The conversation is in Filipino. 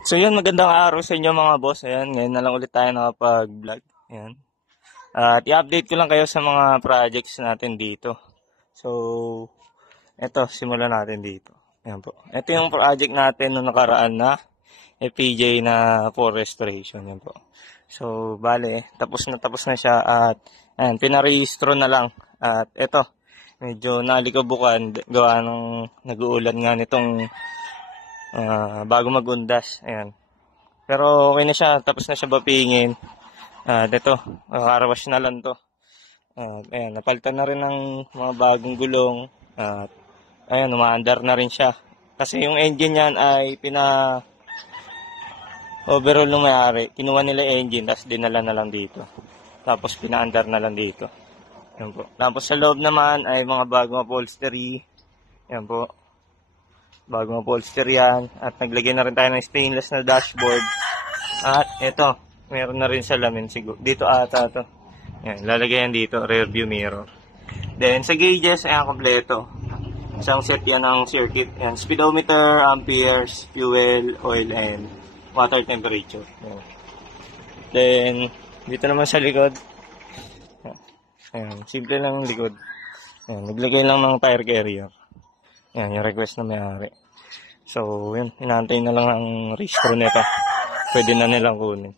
So yun, magandang araw sa inyo mga boss. Ayan, ngayon na lang ulit tayo nakapag-vlog. Ayan. At i-update ko lang kayo sa mga projects natin dito. So, eto, simulan natin dito. Ayan po. Ito yung project natin nung nakaraan na FPJ na for restoration. Ayan po. So, bale, tapos na siya at ayan, pinarehistro na lang. At eto, medyo nalikabukan gawa ng nag-uulan nga nitong bago magundas. Ayan. Pero okay na siya, tapos na siya bapingin. Dito, karawash na lang to. Ayan, napalitan na rin ng mga bagong gulong. Ayan, umaandar na rin siya. Kasi yung engine niyan ay overall ng may-ari. Kinuha nila yung engine, tapos dinala na lang dito. Tapos pinaandar na lang dito. Ayan po. Tapos sa loob naman ay mga bagong upholstery. Ayan po. Bagong upholstery yan. At naglagay na rin tayo ng stainless na dashboard. At ito, meron na rin salamin siguro. Dito ata to. Yan, lalagay yan dito, rear view mirror. Then sa gauges, ayan, kompleto. Isang set yan ng circuit. Yan, speedometer, amperes, fuel, oil, and water temperature. Yan. Then, dito naman sa likod. Ayan, simple lang yung likod. Ayan, naglagay lang ng tire carrier. Yan, yung request na may-ari. So, yun, inaantay na lang ang registro nito. Pwede na nilang kunin.